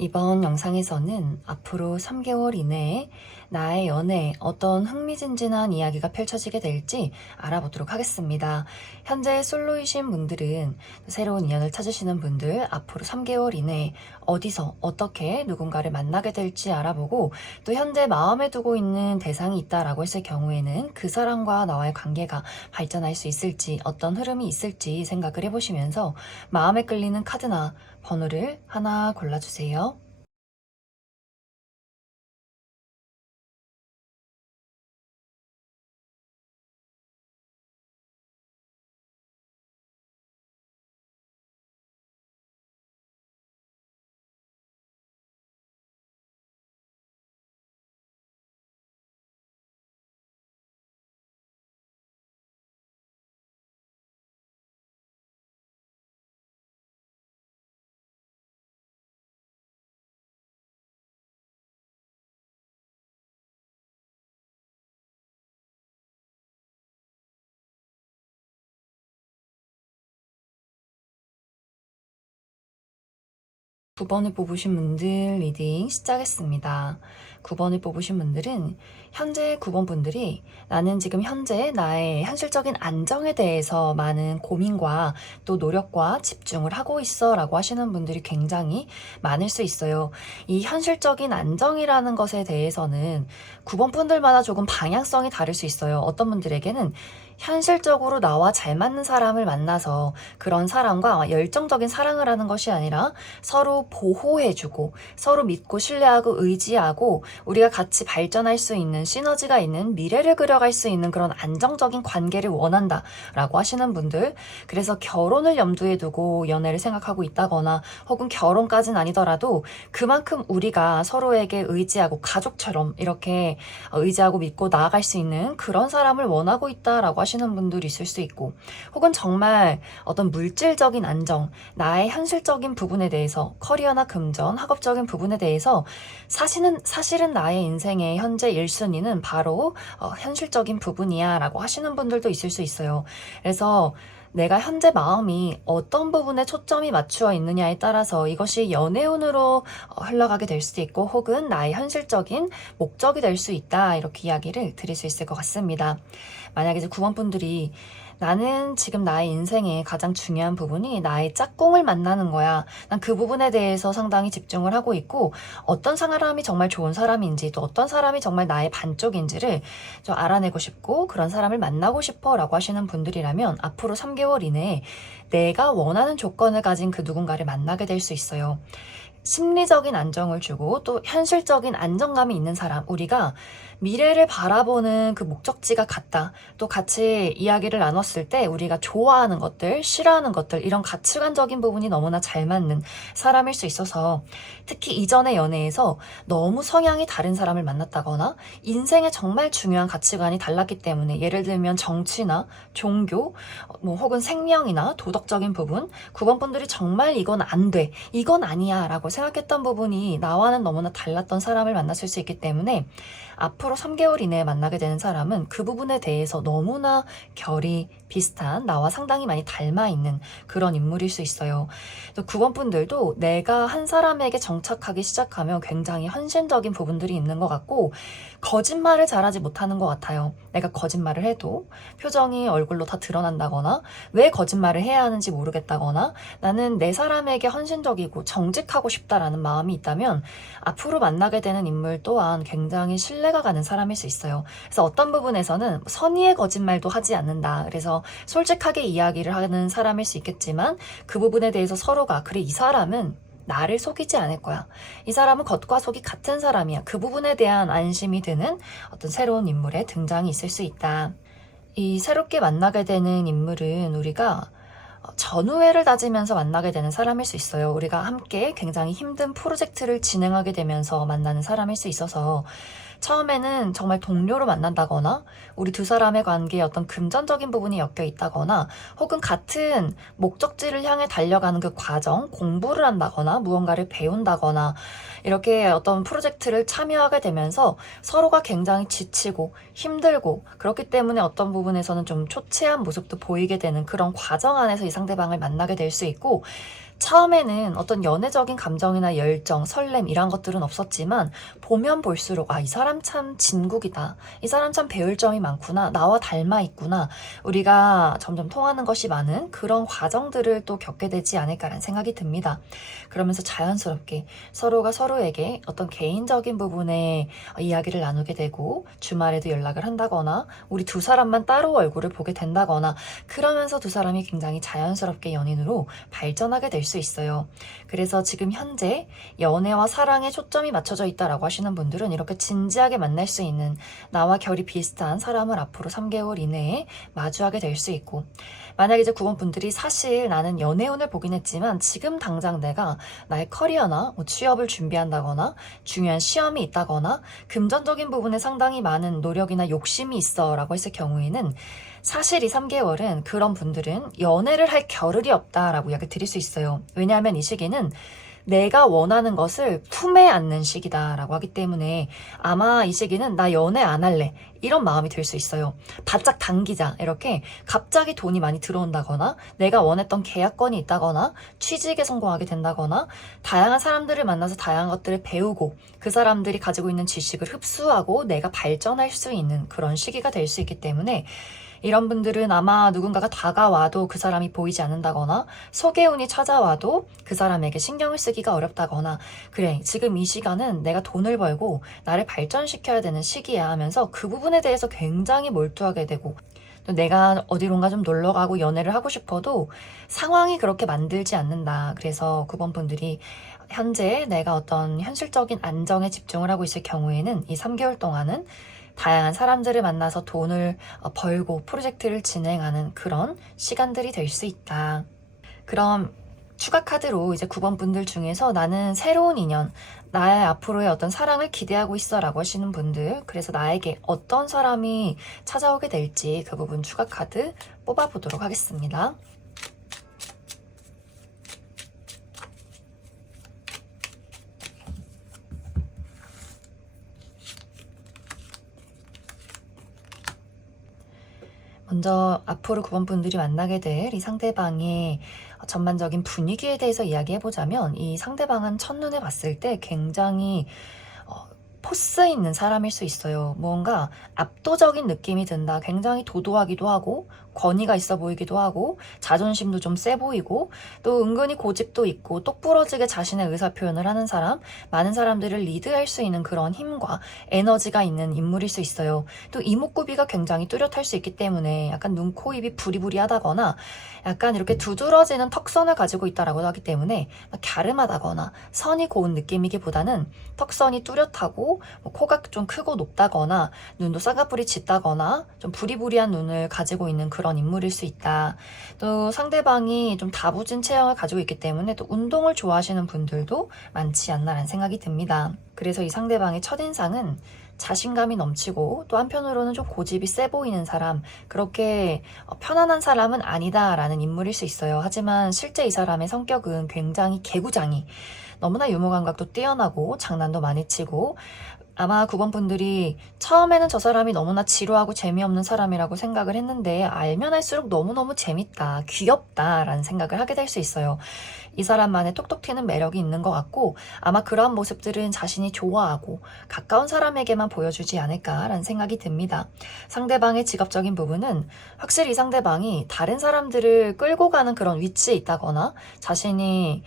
이번 영상에서는 앞으로 3개월 이내에 나의 연애에 어떤 흥미진진한 이야기가 펼쳐지게 될지 알아보도록 하겠습니다. 현재 솔로이신 분들은, 새로운 인연을 찾으시는 분들, 앞으로 3개월 이내에 어디서 어떻게 누군가를 만나게 될지 알아보고, 또 현재 마음에 두고 있는 대상이 있다라고 했을 경우에는 그 사람과 나와의 관계가 발전할 수 있을지, 어떤 흐름이 있을지 생각을 해보시면서 마음에 끌리는 카드나 번호를 하나 골라주세요. 구 번을 뽑으신 분들 리딩 시작했습니다. 9번을 뽑으신 분들은 현재 9번 분들이 나는 지금 현재 나의 현실적인 안정에 대해서 많은 고민과 또 노력과 집중을 하고 있어 라고 하시는 분들이 굉장히 많을 수 있어요. 이 현실적인 안정이라는 것에 대해서는 9번 분들마다 조금 방향성이 다를 수 있어요. 어떤 분들에게는 현실적으로 나와 잘 맞는 사람을 만나서 그런 사람과 열정적인 사랑을 하는 것이 아니라 서로 보호해주고 서로 믿고 신뢰하고 의지하고 우리가 같이 발전할 수 있는 시너지가 있는 미래를 그려갈 수 있는 그런 안정적인 관계를 원한다 라고 하시는 분들, 그래서 결혼을 염두에 두고 연애를 생각하고 있다거나 혹은 결혼까지는 아니더라도 그만큼 우리가 서로에게 의지하고 가족처럼 이렇게 의지하고 믿고 나아갈 수 있는 그런 사람을 원하고 있다라고 하시는 분들이 있을 수 있고, 혹은 정말 어떤 물질적인 안정, 나의 현실적인 부분에 대해서 커리어나 금전, 학업적인 부분에 대해서 사실은 나의 인생의 현재 1순위는 바로 현실적인 부분이야 라고 하시는 분들도 있을 수 있어요. 그래서 내가 현재 마음이 어떤 부분에 초점이 맞추어 있느냐에 따라서 이것이 연애운으로 흘러가게 될 수도 있고, 혹은 나의 현실적인 목적이 될 수 있다, 이렇게 이야기를 드릴 수 있을 것 같습니다. 만약에 이제 9번 분들이 나는 지금 나의 인생의 가장 중요한 부분이 나의 짝꿍을 만나는 거야. 난 그 부분에 대해서 상당히 집중을 하고 있고, 어떤 사람이 정말 좋은 사람인지, 또 어떤 사람이 정말 나의 반쪽인지를 좀 알아내고 싶고, 그런 사람을 만나고 싶어 라고 하시는 분들이라면 앞으로 3개월 이내에 내가 원하는 조건을 가진 그 누군가를 만나게 될 수 있어요. 심리적인 안정을 주고 또 현실적인 안정감이 있는 사람, 우리가 미래를 바라보는 그 목적지가 같다. 또 같이 이야기를 나눴을 때 우리가 좋아하는 것들, 싫어하는 것들, 이런 가치관적인 부분이 너무나 잘 맞는 사람일 수 있어서, 특히 이전의 연애에서 너무 성향이 다른 사람을 만났다거나 인생에 정말 중요한 가치관이 달랐기 때문에, 예를 들면 정치나 종교, 혹은 생명이나 도덕적인 부분, 9번 분들이 정말 이건 안 돼, 이건 아니야 라고 생각했던 부분이 나와는 너무나 달랐던 사람을 만났을 수 있기 때문에, 앞으로 3개월 이내에 만나게 되는 사람은 그 부분에 대해서 너무나 결이 비슷한, 나와 상당히 많이 닮아있는 그런 인물일 수 있어요. 또 9번 분들도 내가 한 사람에게 정착하기 시작하면 굉장히 헌신적인 부분들이 있는 것 같고, 거짓말을 잘하지 못하는 것 같아요. 내가 거짓말을 해도 표정이 얼굴로 다 드러난다거나, 왜 거짓말을 해야 하는지 모르겠다거나, 나는 내 사람에게 헌신적이고 정직하고 싶다라는 마음이 있다면 앞으로 만나게 되는 인물 또한 굉장히 신뢰가 가는 사람일 수 있어요. 그래서 어떤 부분에서는 선의의 거짓말도 하지 않는다, 그래서 솔직하게 이야기를 하는 사람일 수 있겠지만, 그 부분에 대해서 서로가, 그래, 이 사람은 나를 속이지 않을 거야, 이 사람은 겉과 속이 같은 사람이야, 그 부분에 대한 안심이 드는 어떤 새로운 인물의 등장이 있을 수 있다. 이 새롭게 만나게 되는 인물은 우리가 전우애를 다지면서 만나게 되는 사람일 수 있어요. 우리가 함께 굉장히 힘든 프로젝트를 진행하게 되면서 만나는 사람일 수 있어서, 처음에는 정말 동료로 만난다거나 우리 두 사람의 관계에 어떤 금전적인 부분이 엮여 있다거나, 혹은 같은 목적지를 향해 달려가는 그 과정, 공부를 한다거나 무언가를 배운다거나 이렇게 어떤 프로젝트를 참여하게 되면서 서로가 굉장히 지치고 힘들고, 그렇기 때문에 어떤 부분에서는 좀 초췌한 모습도 보이게 되는 그런 과정 안에서 이 상대방을 만나게 될 수 있고, 처음에는 어떤 연애적인 감정이나 열정, 설렘 이런 것들은 없었지만 보면 볼수록 이 사람 참 진국이다. 이 사람 참 배울 점이 많구나. 나와 닮아 있구나. 우리가 점점 통하는 것이 많은 그런 과정들을 또 겪게 되지 않을까라는 생각이 듭니다. 그러면서 자연스럽게 서로가 서로에게 어떤 개인적인 부분에 이야기를 나누게 되고 주말에도 연락을 한다거나 우리 두 사람만 따로 얼굴을 보게 된다거나 그러면서 두 사람이 굉장히 자연스럽게 연인으로 발전하게 될 수 있어요. 그래서 지금 현재 연애와 사랑에 초점이 맞춰져 있다라고 하시는 분들은 이렇게 진지하게 만날 수 있는 나와 결이 비슷한 사람을 앞으로 3개월 이내에 마주하게 될 수 있고, 만약에 이제 9번 분들이 사실 나는 연애운을 보긴 했지만 지금 당장 내가 나의 커리어나 취업을 준비한다거나 중요한 시험이 있다거나 금전적인 부분에 상당히 많은 노력이나 욕심이 있어 라고 했을 경우에는 사실 이 3개월은 그런 분들은 연애를 할 겨를이 없다라고 이야기 드릴 수 있어요. 왜냐하면 이 시기는 내가 원하는 것을 품에 안는 시기다라고 하기 때문에 아마 이 시기는 나 연애 안 할래 이런 마음이 들 수 있어요. 바짝 당기자 이렇게 갑자기 돈이 많이 들어온다거나 내가 원했던 계약건이 있다거나 취직에 성공하게 된다거나 다양한 사람들을 만나서 다양한 것들을 배우고 그 사람들이 가지고 있는 지식을 흡수하고 내가 발전할 수 있는 그런 시기가 될 수 있기 때문에 이런 분들은 아마 누군가가 다가와도 그 사람이 보이지 않는다거나 소개운이 찾아와도 그 사람에게 신경을 쓰기가 어렵다거나 그래 지금 이 시간은 내가 돈을 벌고 나를 발전시켜야 되는 시기야 하면서 그 부분에 대해서 굉장히 몰두하게 되고 또 내가 어디론가 좀 놀러 가고 연애를 하고 싶어도 상황이 그렇게 만들지 않는다. 그래서 9번 분들이 현재 내가 어떤 현실적인 안정에 집중을 하고 있을 경우에는 이 3개월 동안은 다양한 사람들을 만나서 돈을 벌고 프로젝트를 진행하는 그런 시간들이 될 수 있다. 그럼 추가 카드로 이제 9번 분들 중에서 나는 새로운 인연, 나의 앞으로의 어떤 사랑을 기대하고 있어 라고 하시는 분들, 그래서 나에게 어떤 사람이 찾아오게 될지 그 부분 추가 카드 뽑아보도록 하겠습니다. 먼저 앞으로 9번 분들이 만나게 될 이 상대방의 전반적인 분위기에 대해서 이야기해보자면 이 상대방은 첫눈에 봤을 때 굉장히 포스 있는 사람일 수 있어요. 뭔가 압도적인 느낌이 든다. 굉장히 도도하기도 하고 권위가 있어 보이기도 하고 자존심도 좀 세 보이고 또 은근히 고집도 있고 똑부러지게 자신의 의사표현을 하는 사람, 많은 사람들을 리드할 수 있는 그런 힘과 에너지가 있는 인물일 수 있어요. 또 이목구비가 굉장히 뚜렷할 수 있기 때문에 약간 눈, 코, 입이 부리부리하다거나 약간 이렇게 두드러지는 턱선을 가지고 있다라고 하기 때문에 갸름하다거나 선이 고운 느낌이기보다는 턱선이 뚜렷하고 코가 좀 크고 높다거나 눈도 쌍꺼풀이 짙다거나 좀 부리부리한 눈을 가지고 있는 그런 인물일 수 있다. 또 상대방이 좀 다부진 체형을 가지고 있기 때문에 또 운동을 좋아하시는 분들도 많지 않나라는 생각이 듭니다. 그래서 이 상대방의 첫인상은 자신감이 넘치고 또 한편으로는 좀 고집이 세 보이는 사람, 그렇게 편안한 사람은 아니다라는 인물일 수 있어요. 하지만 실제 이 사람의 성격은 굉장히 개구장이 너무나 유머 감각도 뛰어나고 장난도 많이 치고 아마 9번 분들이 처음에는 저 사람이 너무나 지루하고 재미없는 사람이라고 생각을 했는데 알면 할수록 너무너무 재밌다, 귀엽다 라는 생각을 하게 될 수 있어요. 이 사람만의 톡톡 튀는 매력이 있는 것 같고 아마 그러한 모습들은 자신이 좋아하고 가까운 사람에게만 보여주지 않을까라는 생각이 듭니다. 상대방의 직업적인 부분은 확실히 이 상대방이 다른 사람들을 끌고 가는 그런 위치에 있다거나 자신이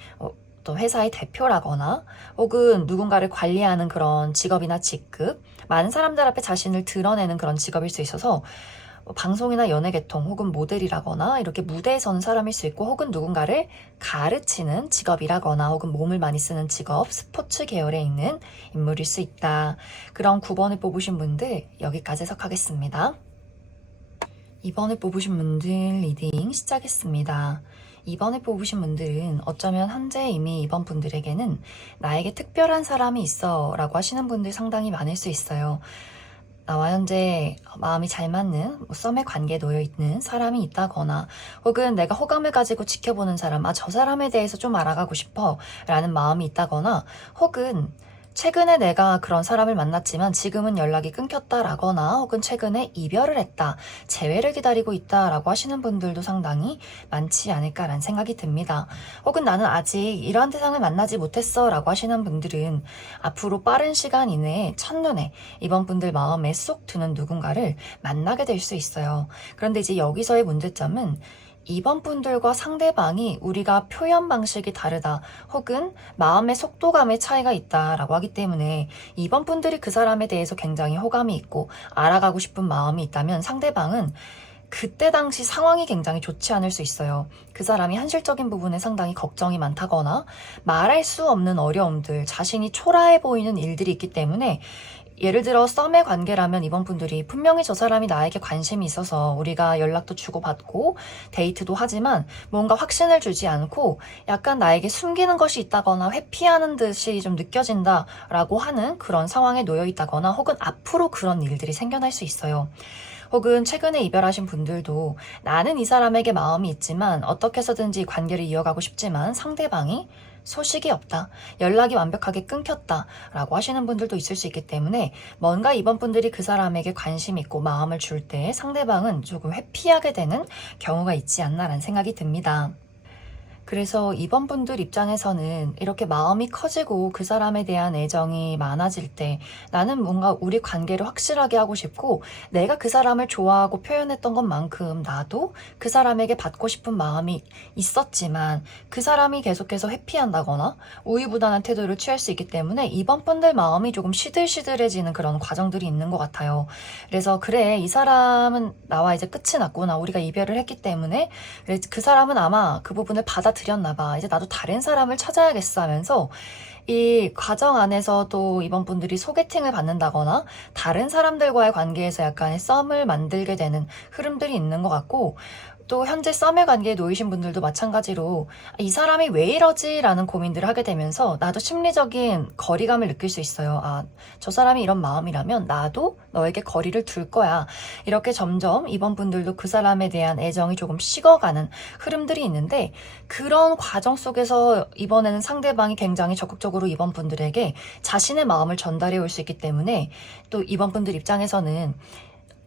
또 회사의 대표라거나 혹은 누군가를 관리하는 그런 직업이나 직급, 많은 사람들 앞에 자신을 드러내는 그런 직업일 수 있어서 방송이나 연예계통 혹은 모델이라거나 이렇게 무대에 서는 사람일 수 있고 혹은 누군가를 가르치는 직업이라거나 혹은 몸을 많이 쓰는 직업, 스포츠 계열에 있는 인물일 수 있다. 그런 9번을 뽑으신 분들 여기까지 해석하겠습니다. 2번을 뽑으신 분들 리딩 시작했습니다. 2번을 뽑으신 분들은 어쩌면 현재 이미 2번 분들에게는 나에게 특별한 사람이 있어 라고 하시는 분들 상당히 많을 수 있어요. 나와 현재 마음이 잘 맞는 썸의 관계에 놓여있는 사람이 있다거나 혹은 내가 호감을 가지고 지켜보는 사람, 저 사람에 대해서 좀 알아가고 싶어 라는 마음이 있다거나 혹은 최근에 내가 그런 사람을 만났지만 지금은 연락이 끊겼다라거나 혹은 최근에 이별을 했다, 재회를 기다리고 있다라고 하시는 분들도 상당히 많지 않을까라는 생각이 듭니다. 혹은 나는 아직 이러한 대상을 만나지 못했어 라고 하시는 분들은 앞으로 빠른 시간 이내에 첫눈에 이번 분들 마음에 쏙 드는 누군가를 만나게 될 수 있어요. 그런데 이제 여기서의 문제점은 이번 분들과 상대방이 우리가 표현 방식이 다르다 혹은 마음의 속도감의 차이가 있다라고 하기 때문에 이번 분들이 그 사람에 대해서 굉장히 호감이 있고 알아가고 싶은 마음이 있다면 상대방은 그때 당시 상황이 굉장히 좋지 않을 수 있어요. 그 사람이 현실적인 부분에 상당히 걱정이 많다거나 말할 수 없는 어려움들, 자신이 초라해 보이는 일들이 있기 때문에 예를 들어 썸의 관계라면 이번 분들이 분명히 저 사람이 나에게 관심이 있어서 우리가 연락도 주고받고 데이트도 하지만 뭔가 확신을 주지 않고 약간 나에게 숨기는 것이 있다거나 회피하는 듯이 좀 느껴진다라고 하는 그런 상황에 놓여 있다거나 혹은 앞으로 그런 일들이 생겨날 수 있어요. 혹은 최근에 이별하신 분들도 나는 이 사람에게 마음이 있지만 어떻게 해서든지 관계를 이어가고 싶지만 상대방이 소식이 없다, 연락이 완벽하게 끊겼다 라고 하시는 분들도 있을 수 있기 때문에 뭔가 이번 분들이 그 사람에게 관심 있고 마음을 줄 때 상대방은 조금 회피하게 되는 경우가 있지 않나라는 생각이 듭니다. 그래서 이번 분들 입장에서는 이렇게 마음이 커지고 그 사람에 대한 애정이 많아질 때 나는 뭔가 우리 관계를 확실하게 하고 싶고 내가 그 사람을 좋아하고 표현했던 것만큼 나도 그 사람에게 받고 싶은 마음이 있었지만 그 사람이 계속해서 회피한다거나 우유부단한 태도를 취할 수 있기 때문에 이번 분들 마음이 조금 시들시들해지는 그런 과정들이 있는 것 같아요. 그래서 그래, 이 사람은 나와 이제 끝이 났구나, 우리가 이별을 했기 때문에 그 사람은 아마 그 부분을 받아들였나 봐, 이제 나도 다른 사람을 찾아야겠어 하면서 이 과정 안에서 또 이번 분들이 소개팅을 받는다거나 다른 사람들과의 관계에서 약간의 썸을 만들게 되는 흐름들이 있는 것 같고, 또 현재 썸의 관계에 놓이신 분들도 마찬가지로 이 사람이 왜 이러지? 라는 고민들을 하게 되면서 나도 심리적인 거리감을 느낄 수 있어요. 아, 저 사람이 이런 마음이라면 나도 너에게 거리를 둘 거야. 이렇게 점점 이번 분들도 그 사람에 대한 애정이 조금 식어가는 흐름들이 있는데, 그런 과정 속에서 이번에는 상대방이 굉장히 적극적으로 이번 분들에게 자신의 마음을 전달해 올 수 있기 때문에 또 이번 분들 입장에서는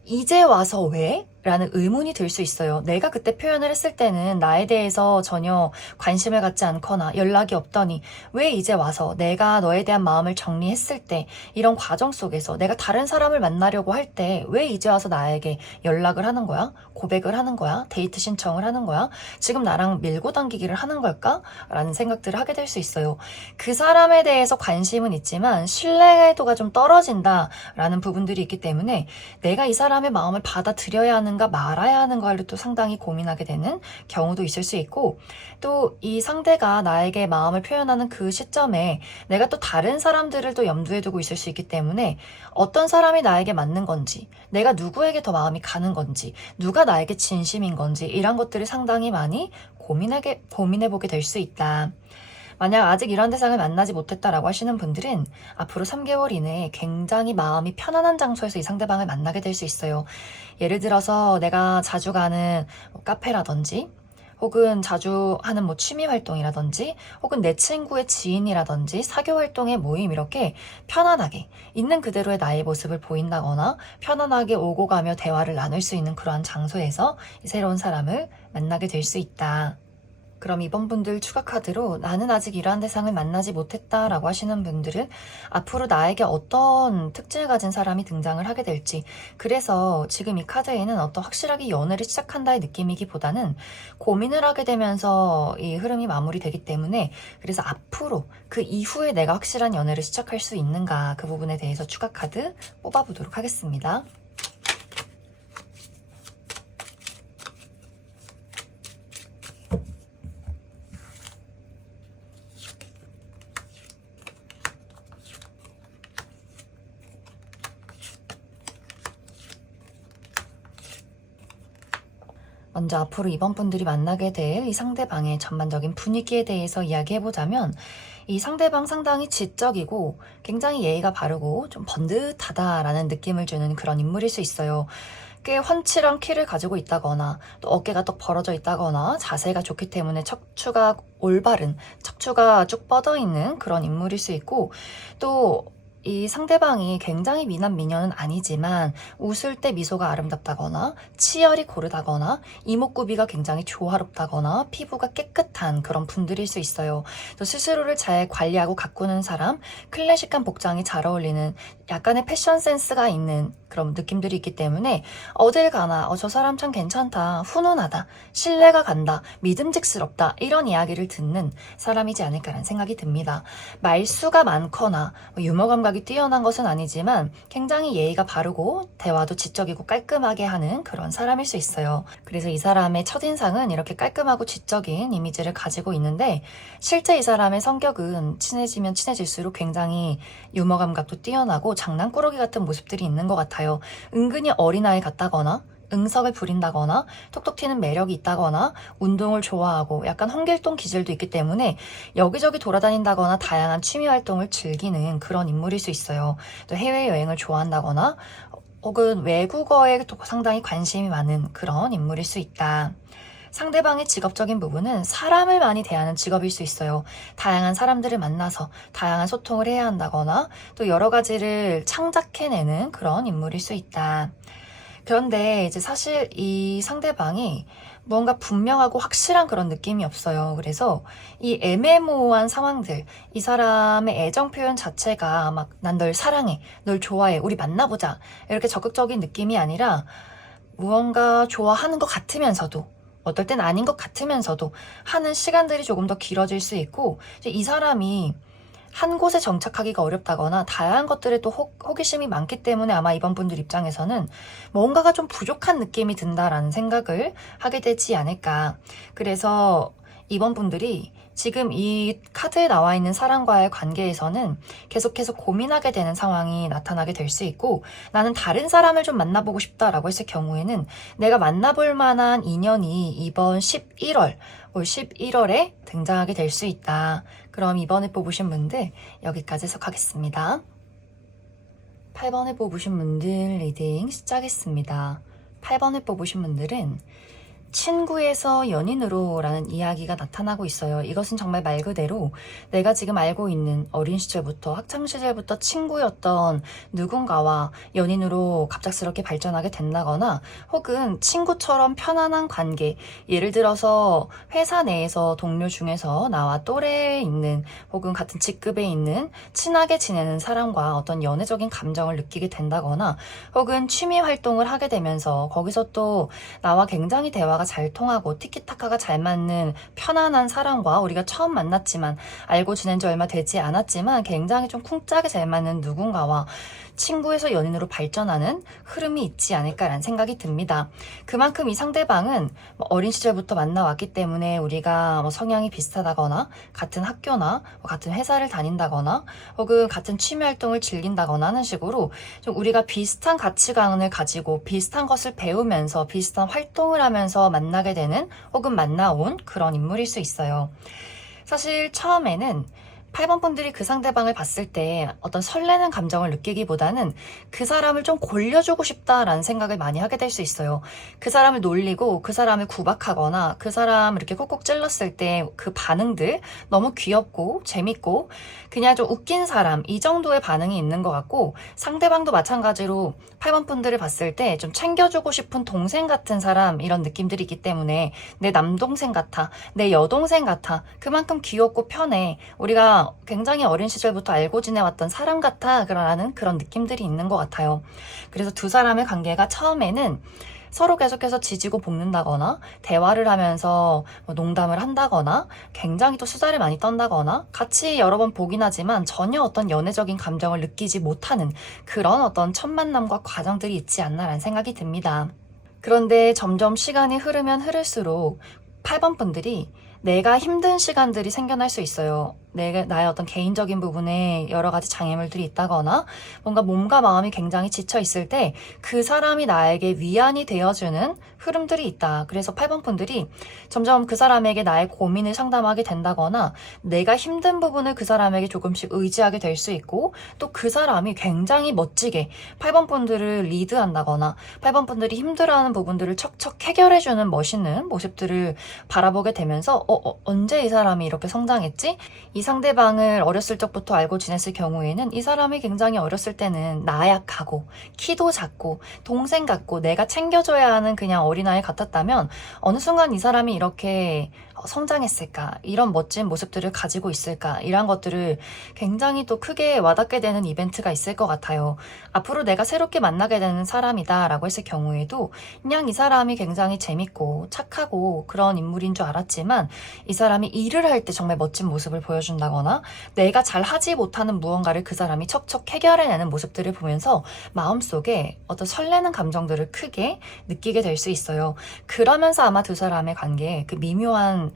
이제 와서 왜? 라는 의문이 들 수 있어요. 내가 그때 표현을 했을 때는 나에 대해서 전혀 관심을 갖지 않거나 연락이 없더니 왜 이제 와서 내가 너에 대한 마음을 정리했을 때 이런 과정 속에서 내가 다른 사람을 만나려고 할 때 왜 이제 와서 나에게 연락을 하는 거야? 고백을 하는 거야? 데이트 신청을 하는 거야? 지금 나랑 밀고 당기기를 하는 걸까? 라는 생각들을 하게 될 수 있어요. 그 사람에 대해서 관심은 있지만 신뢰도가 좀 떨어진다 라는 부분들이 있기 때문에 내가 이 사람의 마음을 받아들여야 하는 말아야 하는가를 또 상당히 고민하게 되는 경우도 있을 수 있고, 또 이 상대가 나에게 마음을 표현하는 그 시점에 내가 또 다른 사람들을 또 염두에 두고 있을 수 있기 때문에 어떤 사람이 나에게 맞는 건지, 내가 누구에게 더 마음이 가는 건지, 누가 나에게 진심인 건지 이런 것들을 상당히 많이 고민해보게 될 수 있다. 만약 아직 이런 대상을 만나지 못했다라고 하시는 분들은 앞으로 3개월 이내에 굉장히 마음이 편안한 장소에서 이 상대방을 만나게 될 수 있어요. 예를 들어서 내가 자주 가는 카페라든지 혹은 자주 하는 취미 활동이라든지 혹은 내 친구의 지인이라든지 사교 활동의 모임, 이렇게 편안하게 있는 그대로의 나의 모습을 보인다거나 편안하게 오고 가며 대화를 나눌 수 있는 그러한 장소에서 새로운 사람을 만나게 될 수 있다. 그럼 이번 분들 추가 카드로 나는 아직 이러한 대상을 만나지 못했다 라고 하시는 분들은 앞으로 나에게 어떤 특징을 가진 사람이 등장을 하게 될지, 그래서 지금 이 카드에는 어떤 확실하게 연애를 시작한다의 느낌이기보다는 고민을 하게 되면서 이 흐름이 마무리되기 때문에, 그래서 앞으로 그 이후에 내가 확실한 연애를 시작할 수 있는가, 그 부분에 대해서 추가 카드 뽑아보도록 하겠습니다. 먼저 앞으로 이번 분들이 만나게 될 이 상대방의 전반적인 분위기에 대해서 이야기해보자면, 이 상대방 상당히 지적이고 굉장히 예의가 바르고 좀 번듯하다라는 느낌을 주는 그런 인물일 수 있어요. 꽤 훤칠한 키를 가지고 있다거나 또 어깨가 떡 벌어져 있다거나 자세가 좋기 때문에 척추가 올바른, 척추가 쭉 뻗어 있는 그런 인물일 수 있고, 또 이 상대방이 굉장히 미남 미녀는 아니지만 웃을 때 미소가 아름답다거나 치열이 고르다거나 이목구비가 굉장히 조화롭다거나 피부가 깨끗한 그런 분들일 수 있어요. 또 스스로를 잘 관리하고 가꾸는 사람, 클래식한 복장이 잘 어울리는 약간의 패션 센스가 있는 그런 느낌들이 있기 때문에 어딜 가나 저 사람 참 괜찮다, 훈훈하다, 신뢰가 간다, 믿음직스럽다 이런 이야기를 듣는 사람이지 않을까라는 생각이 듭니다. 말수가 많거나 유머 감각이 뛰어난 것은 아니지만 굉장히 예의가 바르고 대화도 지적이고 깔끔하게 하는 그런 사람일 수 있어요. 그래서 이 사람의 첫인상은 이렇게 깔끔하고 지적인 이미지를 가지고 있는데, 실제 이 사람의 성격은 친해지면 친해질수록 굉장히 유머 감각도 뛰어나고 장난꾸러기 같은 모습들이 있는 것 같아요. 은근히 어린아이 같다거나 응석을 부린다거나 톡톡 튀는 매력이 있다거나 운동을 좋아하고 약간 홍길동 기질도 있기 때문에 여기저기 돌아다닌다거나 다양한 취미 활동을 즐기는 그런 인물일 수 있어요. 또 해외여행을 좋아한다거나 혹은 외국어에 상당히 관심이 많은 그런 인물일 수 있다. 상대방의 직업적인 부분은 사람을 많이 대하는 직업일 수 있어요. 다양한 사람들을 만나서 다양한 소통을 해야 한다거나 또 여러 가지를 창작해내는 그런 인물일 수 있다. 그런데 이제 사실 이 상대방이 뭔가 분명하고 확실한 그런 느낌이 없어요. 그래서 이 애매모호한 상황들, 이 사람의 애정 표현 자체가 막 난 널 사랑해, 널 좋아해, 우리 만나보자 이렇게 적극적인 느낌이 아니라 무언가 좋아하는 것 같으면서도 어떨 땐 아닌 것 같으면서도 하는 시간들이 조금 더 길어질 수 있고, 이 사람이 한 곳에 정착하기가 어렵다거나 다양한 것들에 또 호기심이 많기 때문에 아마 이번 분들 입장에서는 뭔가가 좀 부족한 느낌이 든다라는 생각을 하게 되지 않을까. 그래서 이번 분들이 지금 이 카드에 나와 있는 사람과의 관계에서는 계속해서 고민하게 되는 상황이 나타나게 될 수 있고, 나는 다른 사람을 좀 만나보고 싶다라고 했을 경우에는 내가 만나볼 만한 인연이 이번 11월, 올 11월에 등장하게 될 수 있다. 그럼 이번에 뽑으신 분들 여기까지 해석하겠습니다. 8번에 뽑으신 분들 리딩 시작했습니다. 8번에 뽑으신 분들은 친구에서 연인으로 라는 이야기가 나타나고 있어요. 이것은 정말 말 그대로 내가 지금 알고 있는 어린 시절부터 학창 시절부터 친구였던 누군가와 연인으로 갑작스럽게 발전하게 된다거나 혹은 친구처럼 편안한 관계, 예를 들어서 회사 내에서 동료 중에서 나와 또래에 있는 혹은 같은 직급에 있는 친하게 지내는 사람과 어떤 연애적인 감정을 느끼게 된다거나 혹은 취미 활동을 하게 되면서 거기서 또 나와 굉장히 대화가 잘 통하고 티키타카가 잘 맞는 편안한 사람과 우리가 처음 만났지만 알고 지낸 지 얼마 되지 않았지만 굉장히 좀 쿵짝이 잘 맞는 누군가와 친구에서 연인으로 발전하는 흐름이 있지 않을까라는 생각이 듭니다. 그만큼 이 상대방은 어린 시절부터 만나왔기 때문에 우리가 성향이 비슷하다거나 같은 학교나 같은 회사를 다닌다거나 혹은 같은 취미 활동을 즐긴다거나 하는 식으로 좀 우리가 비슷한 가치관을 가지고 비슷한 것을 배우면서 비슷한 활동을 하면서 만나게 되는 혹은 만나온 그런 인물일 수 있어요. 사실 처음에는 8번 분들이 그 상대방을 봤을 때 어떤 설레는 감정을 느끼기보다는 그 사람을 좀 골려주고 싶다라는 생각을 많이 하게 될 수 있어요. 그 사람을 놀리고 그 사람을 구박하거나 그 사람 이렇게 콕콕 찔렀을 때 그 반응들 너무 귀엽고 재밌고 그냥 좀 웃긴 사람, 이 정도의 반응이 있는 것 같고, 상대방도 마찬가지로 8번 분들을 봤을 때 좀 챙겨주고 싶은 동생 같은 사람, 이런 느낌들이 있기 때문에 내 남동생 같아, 내 여동생 같아, 그만큼 귀엽고 편해, 우리가 굉장히 어린 시절부터 알고 지내왔던 사람 같아 라는 그런 느낌들이 있는 것 같아요. 그래서 두 사람의 관계가 처음에는 서로 계속해서 지지고 볶는다거나 대화를 하면서 농담을 한다거나 굉장히 또 수다를 많이 떤다거나 같이 여러 번 보긴 하지만 전혀 어떤 연애적인 감정을 느끼지 못하는 그런 어떤 첫 만남과 과정들이 있지 않나라는 생각이 듭니다. 그런데 점점 시간이 흐르면 흐를수록 8번 분들이 내가 힘든 시간들이 생겨날 수 있어요. 나의 어떤 개인적인 부분에 여러 가지 장애물들이 있다거나 뭔가 몸과 마음이 굉장히 지쳐 있을 때 그 사람이 나에게 위안이 되어주는 흐름들이 있다. 그래서 8번 분들이 점점 그 사람에게 나의 고민을 상담하게 된다거나 내가 힘든 부분을 그 사람에게 조금씩 의지하게 될 수 있고 또 그 사람이 굉장히 멋지게 8번 분들을 리드한다거나 8번 분들이 힘들어하는 부분들을 척척 해결해주는 멋있는 모습들을 바라보게 되면서 언제 이 사람이 이렇게 성장했지? 이 상대방을 어렸을 적부터 알고 지냈을 경우에는 이 사람이 굉장히 어렸을 때는 나약하고 키도 작고 동생 같고 내가 챙겨줘야 하는 그냥 어린아이 같았다면 어느 순간 이 사람이 이렇게 성장했을까? 이런 멋진 모습들을 가지고 있을까? 이런 것들을 굉장히 또 크게 와닿게 되는 이벤트가 있을 것 같아요. 앞으로 내가 새롭게 만나게 되는 사람이다 라고 했을 경우에도 그냥 이 사람이 굉장히 재밌고 착하고 그런 인물인 줄 알았지만 이 사람이 일을 할 때 정말 멋진 모습을 보여준다거나 내가 잘 하지 못하는 무언가를 그 사람이 척척 해결해내는 모습들을 보면서 마음속에 어떤 설레는 감정들을 크게 느끼게 될 수 있어요. 그러면서 아마 두 사람의 관계에 그 미묘한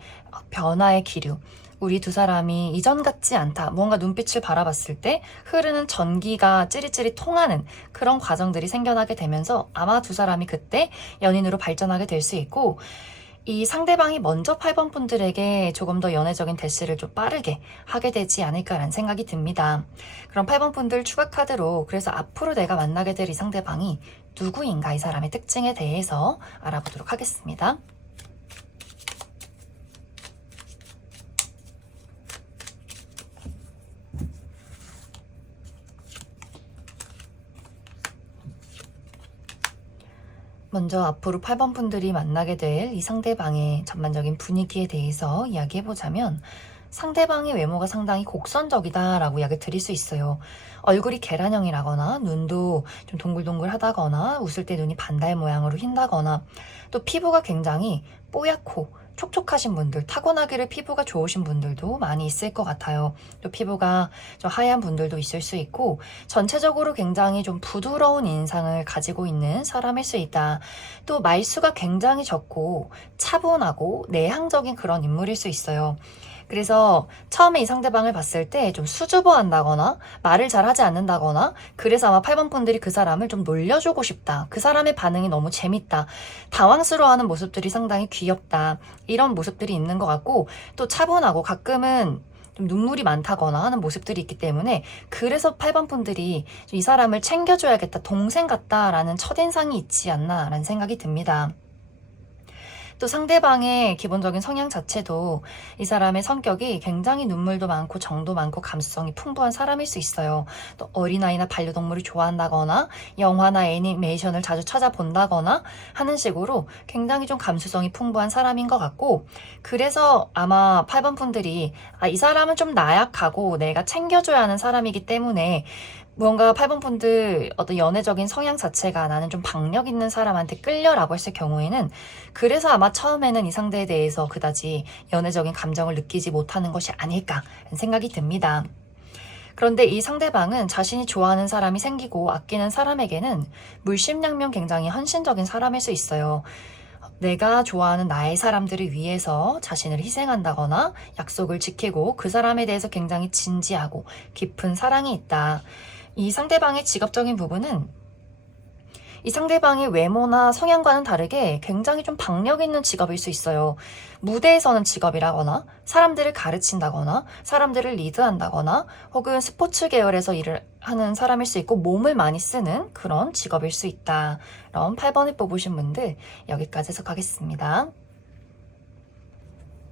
변화의 기류, 우리 두 사람이 이전 같지 않다. 무언가 눈빛을 바라봤을 때 흐르는 전기가 찌릿찌릿 통하는 그런 과정들이 생겨나게 되면서 아마 두 사람이 그때 연인으로 발전하게 될 수 있고 이 상대방이 먼저 8번 분들에게 조금 더 연애적인 대시를 좀 빠르게 하게 되지 않을까라는 생각이 듭니다. 그럼 8번 분들 추가 카드로 그래서 앞으로 내가 만나게 될 이 상대방이 누구인가 이 사람의 특징에 대해서 알아보도록 하겠습니다. 먼저 앞으로 8번 분들이 만나게 될 이 상대방의 전반적인 분위기에 대해서 이야기해보자면 상대방의 외모가 상당히 곡선적이다라고 이야기 드릴 수 있어요. 얼굴이 계란형이라거나 눈도 좀 동글동글하다거나 웃을 때 눈이 반달 모양으로 흰다거나 또 피부가 굉장히 뽀얗고 촉촉하신 분들, 타고나기를 피부가 좋으신 분들도 많이 있을 것 같아요. 또 피부가 좀 하얀 분들도 있을 수 있고 전체적으로 굉장히 좀 부드러운 인상을 가지고 있는 사람일 수 있다. 또 말수가 굉장히 적고 차분하고 내향적인 그런 인물일 수 있어요. 그래서 처음에 이 상대방을 봤을 때 좀 수줍어한다거나 말을 잘 하지 않는다거나 그래서 아마 8번 분들이 그 사람을 좀 놀려주고 싶다. 그 사람의 반응이 너무 재밌다. 당황스러워하는 모습들이 상당히 귀엽다. 이런 모습들이 있는 것 같고 또 차분하고 가끔은 좀 눈물이 많다거나 하는 모습들이 있기 때문에 그래서 8번 분들이 이 사람을 챙겨줘야겠다. 동생 같다라는 첫인상이 있지 않나라는 생각이 듭니다. 또 상대방의 기본적인 성향 자체도 이 사람의 성격이 굉장히 눈물도 많고 정도 많고 감수성이 풍부한 사람일 수 있어요. 또 어린아이나 반려동물을 좋아한다거나 영화나 애니메이션을 자주 찾아본다거나 하는 식으로 굉장히 좀 감수성이 풍부한 사람인 것 같고 그래서 아마 8번 분들이 이 사람은 좀 나약하고 내가 챙겨줘야 하는 사람이기 때문에 무언가 8번 분들 어떤 연애적인 성향 자체가 나는 좀 박력 있는 사람한테 끌려라고 했을 경우에는 그래서 아마 처음에는 이 상대에 대해서 그다지 연애적인 감정을 느끼지 못하는 것이 아닐까 생각이 듭니다. 그런데 이 상대방은 자신이 좋아하는 사람이 생기고 아끼는 사람에게는 물심양면 굉장히 헌신적인 사람일 수 있어요. 내가 좋아하는 나의 사람들을 위해서 자신을 희생한다거나 약속을 지키고 그 사람에 대해서 굉장히 진지하고 깊은 사랑이 있다. 이 상대방의 직업적인 부분은 이 상대방의 외모나 성향과는 다르게 굉장히 좀 박력 있는 직업일 수 있어요. 무대에 서는 직업이라거나 사람들을 가르친다거나 사람들을 리드한다거나 혹은 스포츠 계열에서 일을 하는 사람일 수 있고 몸을 많이 쓰는 그런 직업일 수 있다. 그럼 8번을 뽑으신 분들 여기까지 해석하겠습니다.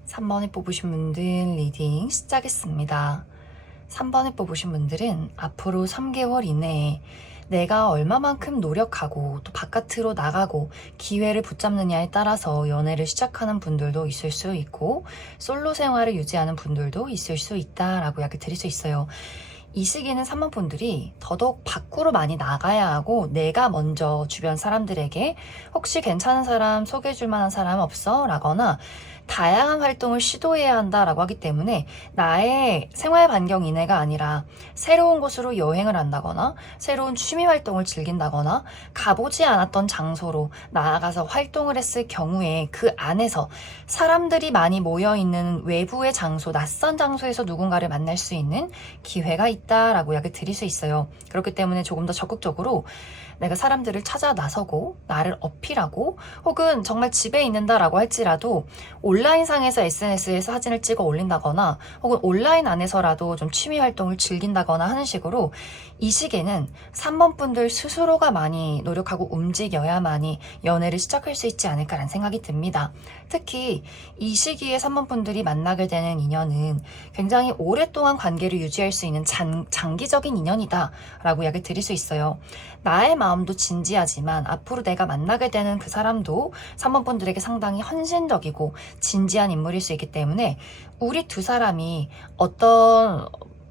3번을 뽑으신 분들 리딩 시작했습니다. 3번을 뽑으신 분들은 앞으로 3개월 이내에 내가 얼마만큼 노력하고 또 바깥으로 나가고 기회를 붙잡느냐에 따라서 연애를 시작하는 분들도 있을 수 있고 솔로 생활을 유지하는 분들도 있을 수 있다라고 이야기 드릴 수 있어요. 이 시기는 3번 분들이 더더욱 밖으로 많이 나가야 하고 내가 먼저 주변 사람들에게 혹시 괜찮은 사람 소개해줄 만한 사람 없어? 라거나 다양한 활동을 시도해야 한다라고 하기 때문에 나의 생활 반경 이내가 아니라 새로운 곳으로 여행을 한다거나 새로운 취미 활동을 즐긴다거나 가보지 않았던 장소로 나아가서 활동을 했을 경우에 그 안에서 사람들이 많이 모여있는 외부의 장소, 낯선 장소에서 누군가를 만날 수 있는 기회가 있다라고 이야기 드릴 수 있어요. 그렇기 때문에 조금 더 적극적으로 내가 사람들을 찾아 나서고 나를 어필하고 혹은 정말 집에 있는다라고 할지라도 온라인상에서 SNS에서 사진을 찍어 올린다거나 혹은 온라인 안에서라도 좀 취미 활동을 즐긴다거나 하는 식으로 이 시기에는 3번 분들 스스로가 많이 노력하고 움직여야만이 연애를 시작할 수 있지 않을까라는 생각이 듭니다. 특히 이 시기에 3번 분들이 만나게 되는 인연은 굉장히 오랫동안 관계를 유지할 수 있는 장기적인 인연이다 라고 이야기 드릴 수 있어요. 나의 마음도 진지하지만 앞으로 내가 만나게 되는 그 사람도 3번 분들에게 상당히 헌신적이고 진지한 인물일 수 있기 때문에 우리 두 사람이 어떤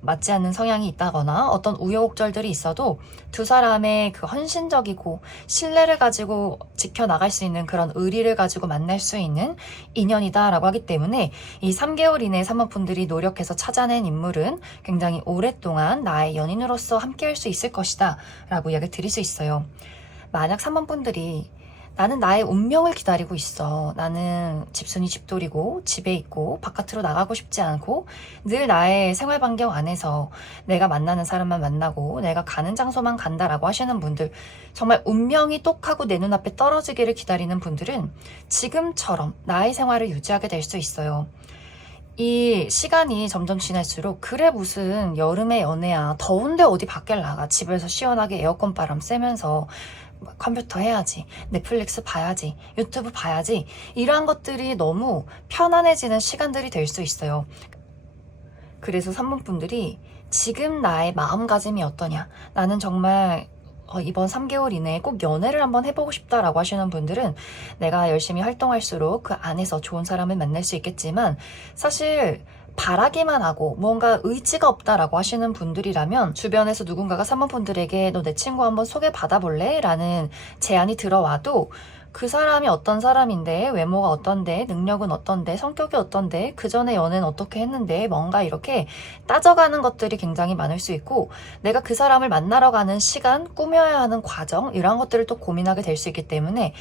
맞지 않는 성향이 있다거나 어떤 우여곡절들이 있어도 두 사람의 그 헌신적이고 신뢰를 가지고 지켜나갈 수 있는 그런 의리를 가지고 만날 수 있는 인연이다라고 하기 때문에 이 3개월 이내에 3번 분들이 노력해서 찾아낸 인물은 굉장히 오랫동안 나의 연인으로서 함께할 수 있을 것이다 라고 이야기를 드릴 수 있어요. 만약 3번 분들이 나는 나의 운명을 기다리고 있어. 나는 집순이 집돌이고 집에 있고 바깥으로 나가고 싶지 않고 늘 나의 생활 반경 안에서 내가 만나는 사람만 만나고 내가 가는 장소만 간다라고 하시는 분들, 정말 운명이 똑하고 내 눈앞에 떨어지기를 기다리는 분들은 지금처럼 나의 생활을 유지하게 될 수 있어요. 이 시간이 점점 지날수록 그래 무슨 여름의 연애야, 더운데 어디 밖에 나가, 집에서 시원하게 에어컨 바람 쐬면서 컴퓨터 해야지, 넷플릭스 봐야지, 유튜브 봐야지, 이러한 것들이 너무 편안해지는 시간들이 될 수 있어요. 그래서 3번 분들이 지금 나의 마음가짐이 어떠냐, 나는 정말 이번 3개월 이내에 꼭 연애를 한번 해보고 싶다라고 하시는 분들은 내가 열심히 활동할수록 그 안에서 좋은 사람을 만날 수 있겠지만, 사실 바라기만 하고 뭔가 의지가 없다라고 하시는 분들이라면 주변에서 누군가가 3번 분들에게 너 내 친구 한번 소개받아 볼래? 라는 제안이 들어와도 그 사람이 어떤 사람인데, 외모가 어떤데, 능력은 어떤데, 성격이 어떤데, 그 전에 연애는 어떻게 했는데, 뭔가 이렇게 따져가는 것들이 굉장히 많을 수 있고, 내가 그 사람을 만나러 가는 시간, 꾸며야 하는 과정, 이런 것들을 또 고민하게 될 수 있기 때문에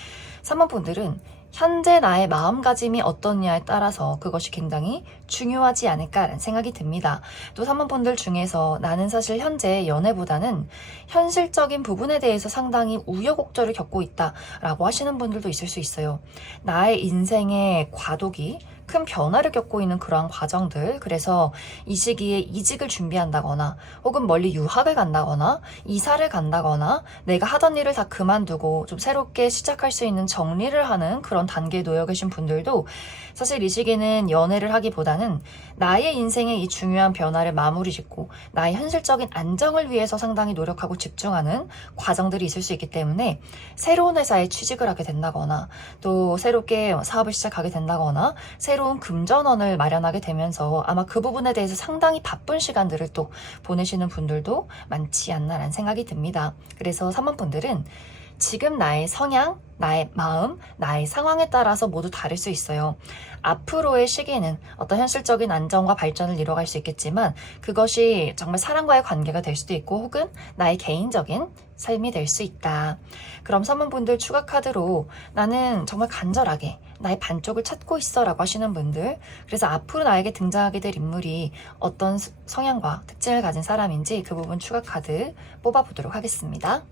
3번 분들은 현재 나의 마음가짐이 어떻냐에 따라서 그것이 굉장히 중요하지 않을까라는 생각이 듭니다. 또 3번 분들 중에서 나는 사실 현재 연애보다는 현실적인 부분에 대해서 상당히 우여곡절을 겪고 있다라고 하시는 분들도 있을 수 있어요. 나의 인생의 과도기, 큰 변화를 겪고 있는 그러한 과정들, 그래서 이 시기에 이직을 준비한다거나 혹은 멀리 유학을 간다거나 이사를 간다거나 내가 하던 일을 다 그만두고 좀 새롭게 시작할 수 있는 정리를 하는 그런 단계에 놓여 계신 분들도 사실 이 시기는 연애를 하기보다는 나의 인생의 이 중요한 변화를 마무리 짓고 나의 현실적인 안정을 위해서 상당히 노력하고 집중하는 과정들이 있을 수 있기 때문에 새로운 회사에 취직을 하게 된다거나 또 새롭게 사업을 시작하게 된다거나 새로운 금전원을 마련하게 되면서 아마 그 부분에 대해서 상당히 바쁜 시간들을 또 보내시는 분들도 많지 않나라는 생각이 듭니다. 그래서 3번 분들은 지금 나의 성향, 나의 마음, 나의 상황에 따라서 모두 다를 수 있어요. 앞으로의 시기는 어떤 현실적인 안정과 발전을 이뤄갈 수 있겠지만 그것이 정말 사람과의 관계가 될 수도 있고 혹은 나의 개인적인 삶이 될 수 있다. 그럼 3번 분들 추가 카드로 나는 정말 간절하게 나의 반쪽을 찾고 있어 라고 하시는 분들, 그래서 앞으로 나에게 등장하게 될 인물이 어떤 성향과 특징을 가진 사람인지 그 부분 추가 카드 뽑아보도록 하겠습니다.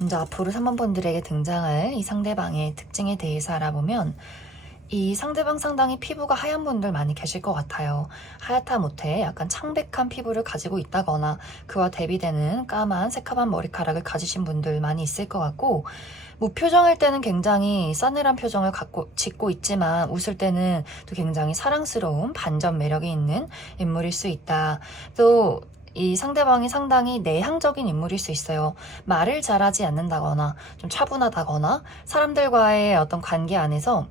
먼저 앞으로 3번 분들에게 등장할 이 상대방의 특징에 대해서 알아보면 이 상대방 상당히 피부가 하얀 분들 많이 계실 것 같아요. 하얗다 못해 약간 창백한 피부를 가지고 있다거나 그와 대비되는 까만 새카만 머리카락을 가지신 분들 많이 있을 것 같고, 무표정일 때는 굉장히 싸늘한 표정을 짓고 있지만 웃을 때는 또 굉장히 사랑스러운 반전 매력이 있는 인물일 수 있다. 또 이 상대방이 상당히 내향적인 인물일 수 있어요. 말을 잘하지 않는다거나 좀 차분하다거나 사람들과의 어떤 관계 안에서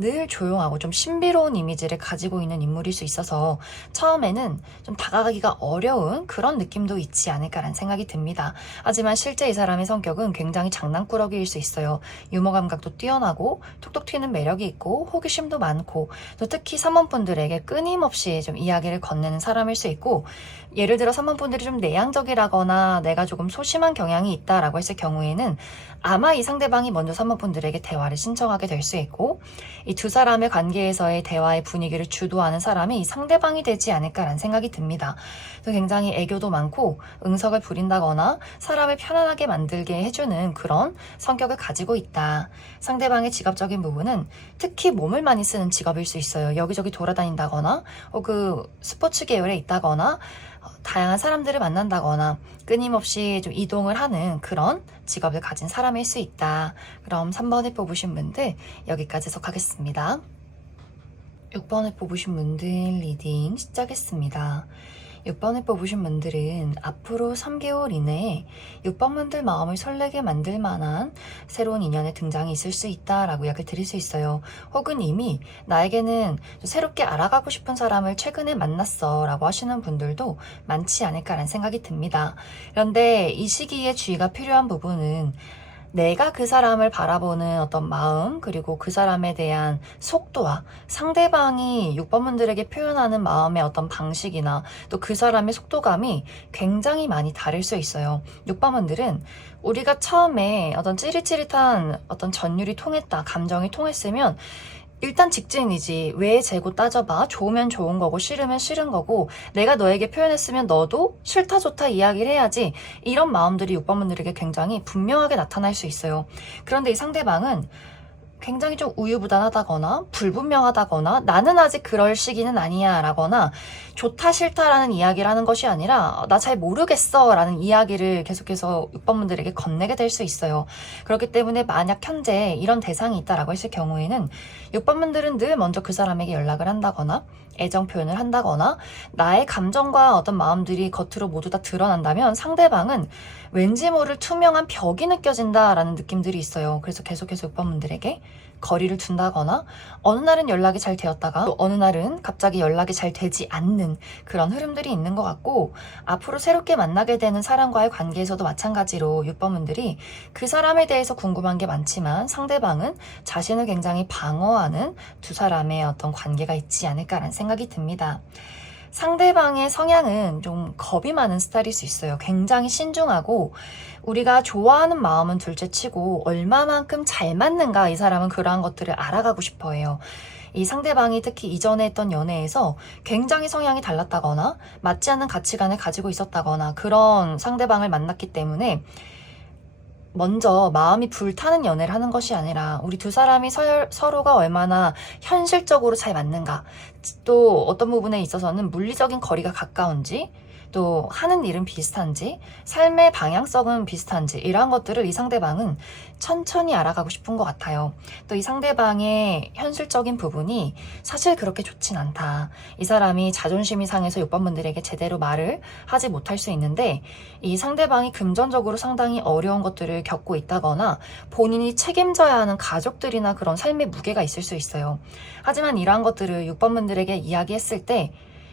늘 조용하고 좀 신비로운 이미지를 가지고 있는 인물일 수 있어서 처음에는 좀 다가가기가 어려운 그런 느낌도 있지 않을까라는 생각이 듭니다. 하지만 실제 이 사람의 성격은 굉장히 장난꾸러기일 수 있어요. 유머 감각도 뛰어나고 톡톡 튀는 매력이 있고 호기심도 많고 또 특히 사모분들에게 끊임없이 좀 이야기를 건네는 사람일 수 있고, 예를 들어 사모분들이 좀 내향적이라거나 내가 조금 소심한 경향이 있다라고 했을 경우에는 아마 이 상대방이 먼저 사모분들에게 대화를 신청하게 될 수 있고, 이 두 사람의 관계에서의 대화의 분위기를 주도하는 사람이 이 상대방이 되지 않을까라는 생각이 듭니다. 또 굉장히 애교도 많고 응석을 부린다거나 사람을 편안하게 만들게 해주는 그런 성격을 가지고 있다. 상대방의 직업적인 부분은 특히 몸을 많이 쓰는 직업일 수 있어요. 여기저기 돌아다닌다거나 혹은 스포츠 계열에 있다거나 다양한 사람들을 만난다거나 끊임없이 좀 이동을 하는 그런 직업을 가진 사람일 수 있다. 그럼 3번을 뽑으신 분들 여기까지 해석하겠습니다. 6번을 뽑으신 분들 리딩 시작했습니다. 6번을 뽑으신 분들은 앞으로 3개월 이내에 6번 분들 마음을 설레게 만들 만한 새로운 인연의 등장이 있을 수 있다라고 이야기를 드릴 수 있어요. 혹은 이미 나에게는 새롭게 알아가고 싶은 사람을 최근에 만났어 라고 하시는 분들도 많지 않을까라는 생각이 듭니다. 그런데 이 시기에 주의가 필요한 부분은 내가 그 사람을 바라보는 어떤 마음, 그리고 그 사람에 대한 속도와 상대방이 6번 분들에게 표현하는 마음의 어떤 방식이나 또 그 사람의 속도감이 굉장히 많이 다를 수 있어요. 6번 분들은 우리가 처음에 어떤 찌릿찌릿한 어떤 전율이 통했다, 감정이 통했으면 일단 직진이지. 왜 재고 따져봐. 좋으면 좋은 거고 싫으면 싫은 거고 내가 너에게 표현했으면 너도 싫다 좋다 이야기를 해야지. 이런 마음들이 6번 분들에게 굉장히 분명하게 나타날 수 있어요. 그런데 이 상대방은 굉장히 좀 우유부단하다거나 불분명하다거나 나는 아직 그럴 시기는 아니야 라거나 좋다 싫다라는 이야기를 하는 것이 아니라 나 잘 모르겠어 라는 이야기를 계속해서 6번 분들에게 건네게 될 수 있어요. 그렇기 때문에 만약 현재 이런 대상이 있다라고 했을 경우에는 6번 분들은 늘 먼저 그 사람에게 연락을 한다거나 애정 표현을 한다거나 나의 감정과 어떤 마음들이 겉으로 모두 다 드러난다면 상대방은 왠지 모를 투명한 벽이 느껴진다라는 느낌들이 있어요. 그래서 계속해서 6번 분들에게 거리를 둔다거나 어느 날은 연락이 잘 되었다가 또 어느 날은 갑자기 연락이 잘 되지 않는 그런 흐름들이 있는 것 같고, 앞으로 새롭게 만나게 되는 사람과의 관계에서도 마찬가지로 6번 분들이 그 사람에 대해서 궁금한 게 많지만 상대방은 자신을 굉장히 방어하는 두 사람의 어떤 관계가 있지 않을까라는 생각이 듭니다. 상대방의 성향은 좀 겁이 많은 스타일일 수 있어요. 굉장히 신중하고 우리가 좋아하는 마음은 둘째치고 얼마만큼 잘 맞는가 이 사람은 그러한 것들을 알아가고 싶어 해요. 이 상대방이 특히 이전에 했던 연애에서 굉장히 성향이 달랐다거나 맞지 않는 가치관을 가지고 있었다거나 그런 상대방을 만났기 때문에 먼저 마음이 불타는 연애를 하는 것이 아니라 우리 두 사람이 서로가 얼마나 현실적으로 잘 맞는가, 또 어떤 부분에 있어서는 물리적인 거리가 가까운지, 또 하는 일은 비슷한지, 삶의 방향성은 비슷한지, 이러한 것들을 이 상대방은 천천히 알아가고 싶은 것 같아요. 또 이 상대방의 현실적인 부분이 사실 그렇게 좋진 않다. 이 사람이 자존심이 상해서 6번 분들에게 제대로 말을 하지 못할 수 있는데, 이 상대방이 금전적으로 상당히 어려운 것들을 겪고 있다거나 본인이 책임져야 하는 가족들이나 그런 삶의 무게가 있을 수 있어요. 하지만 이러한 것들을 6번 분들에게 이야기했을 때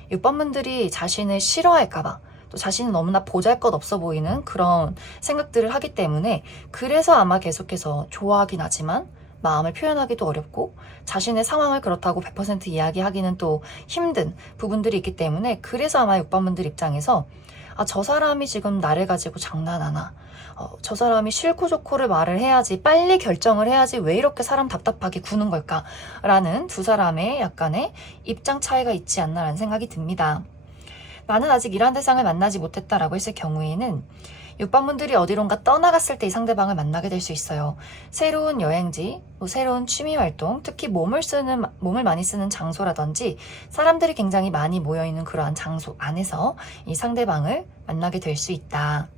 6번 분들이 자신을 싫어할까봐, 또 자신은 너무나 보잘것없어 보이는 그런 생각들을 하기 때문에, 그래서 아마 계속해서 좋아하긴 하지만 마음을 표현하기도 어렵고 자신의 상황을 그렇다고 100% 이야기하기는 또 힘든 부분들이 있기 때문에, 그래서 아마 6번 분들 입장에서 저 사람이 지금 나를 가지고 장난하나, 저 사람이 싫고 좋고를 말을 해야지, 빨리 결정을 해야지 왜 이렇게 사람 답답하게 구는 걸까 라는 두 사람의 약간의 입장 차이가 있지 않나라는 생각이 듭니다. 나는 아직 이러한 대상을 만나지 못했다라고 했을 경우에는 6번 분들이 어디론가 떠나갔을 때 이 상대방을 만나게 될 수 있어요. 새로운 여행지, 새로운 취미활동, 특히 몸을 많이 쓰는 장소라든지 사람들이 굉장히 많이 모여있는 그러한 장소 안에서 이 상대방을 만나게 될 수 있다.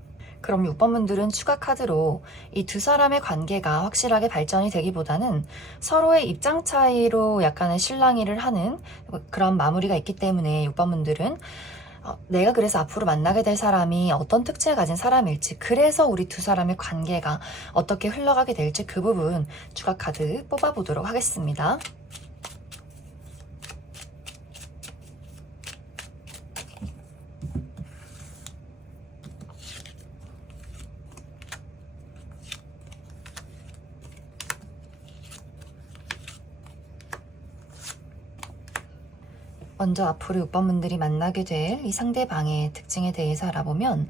그럼 6번 분들은 추가 카드로 이 두 사람의 관계가 확실하게 발전이 되기보다는 서로의 입장 차이로 약간의 실랑이를 하는 그런 마무리가 있기 때문에 6번 분들은 내가 그래서 앞으로 만나게 될 사람이 어떤 특징을 가진 사람일지, 그래서 우리 두 사람의 관계가 어떻게 흘러가게 될지 그 부분 추가 카드 뽑아보도록 하겠습니다. 먼저 앞으로 6번분들이 만나게 될 이 상대방의 특징에 대해서 알아보면,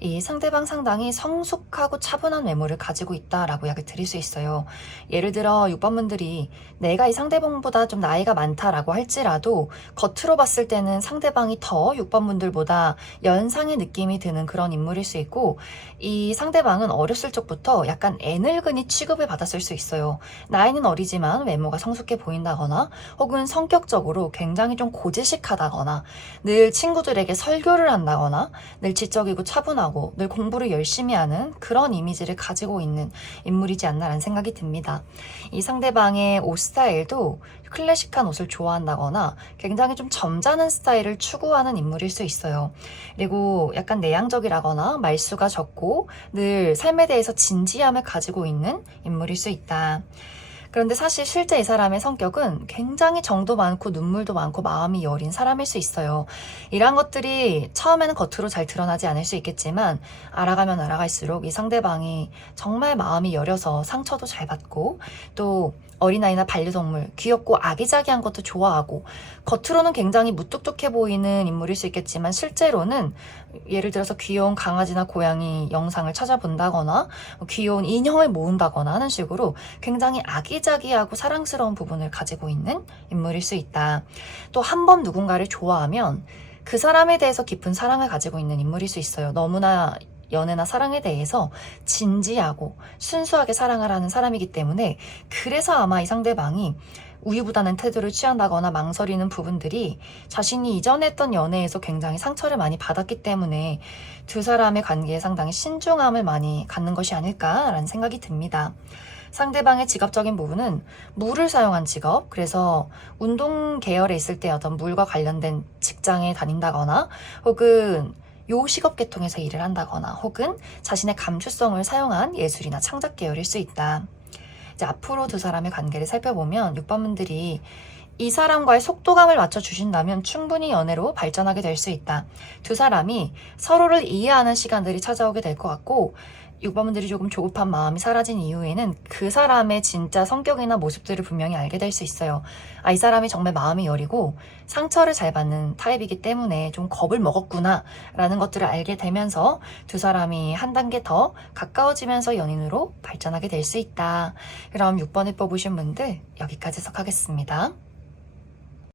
이 상대방 상당히 성숙하고 차분한 외모를 가지고 있다라고 이야기 드릴 수 있어요. 예를 들어 6번분들이 내가 이 상대방보다 좀 나이가 많다라고 할지라도 겉으로 봤을 때는 상대방이 더 6번분들보다 연상의 느낌이 드는 그런 인물일 수 있고, 이 상대방은 어렸을 적부터 약간 애늙은이 취급을 받았을 수 있어요. 나이는 어리지만 외모가 성숙해 보인다거나, 혹은 성격적으로 굉장히 좀 고지식하다거나, 늘 친구들에게 설교를 한다거나, 늘 지적이고 차분하고 늘 공부를 열심히 하는 그런 이미지를 가지고 있는 인물이지 않나라는 생각이 듭니다. 이 상대방의 옷 스타일도 클래식한 옷을 좋아한다거나 굉장히 좀 점잖은 스타일을 추구하는 인물일 수 있어요. 그리고 약간 내향적이라거나 말수가 적고 늘 삶에 대해서 진지함을 가지고 있는 인물일 수 있다. 그런데 사실 실제 이 사람의 성격은 굉장히 정도 많고 눈물도 많고 마음이 여린 사람일 수 있어요. 이런 것들이 처음에는 겉으로 잘 드러나지 않을 수 있겠지만, 알아가면 알아갈수록 이 상대방이 정말 마음이 여려서 상처도 잘 받고, 또 어린아이나 반려동물, 귀엽고 아기자기한 것도 좋아하고, 겉으로는 굉장히 무뚝뚝해 보이는 인물일 수 있겠지만 실제로는 예를 들어서 귀여운 강아지나 고양이 영상을 찾아본다거나 귀여운 인형을 모은다거나 하는 식으로 굉장히 아기자기하고 사랑스러운 부분을 가지고 있는 인물일 수 있다. 또 한 번 누군가를 좋아하면 그 사람에 대해서 깊은 사랑을 가지고 있는 인물일 수 있어요. 너무나 연애나 사랑에 대해서 진지하고 순수하게 사랑을 하는 사람이기 때문에, 그래서 아마 이 상대방이 우유부단한 태도를 취한다거나 망설이는 부분들이 자신이 이전에 했던 연애에서 굉장히 상처를 많이 받았기 때문에 두 사람의 관계에 상당히 신중함을 많이 갖는 것이 아닐까라는 생각이 듭니다. 상대방의 직업적인 부분은 물을 사용한 직업, 그래서 운동 계열에 있을 때 어떤 물과 관련된 직장에 다닌다거나, 혹은 요식업 계통에서 일을 한다거나, 혹은 자신의 감수성을 사용한 예술이나 창작 계열일 수 있다. 이제 앞으로 두 사람의 관계를 살펴보면 6번분들이 이 사람과의 속도감을 맞춰주신다면 충분히 연애로 발전하게 될 수 있다. 두 사람이 서로를 이해하는 시간들이 찾아오게 될 것 같고, 6번분들이 조금 조급한 마음이 사라진 이후에는 그 사람의 진짜 성격이나 모습들을 분명히 알게 될 수 있어요. 이 사람이 정말 마음이 여리고 상처를 잘 받는 타입이기 때문에 좀 겁을 먹었구나 라는 것들을 알게 되면서 두 사람이 한 단계 더 가까워지면서 연인으로 발전하게 될 수 있다. 그럼 6번을 뽑으신 분들 여기까지 해석하겠습니다.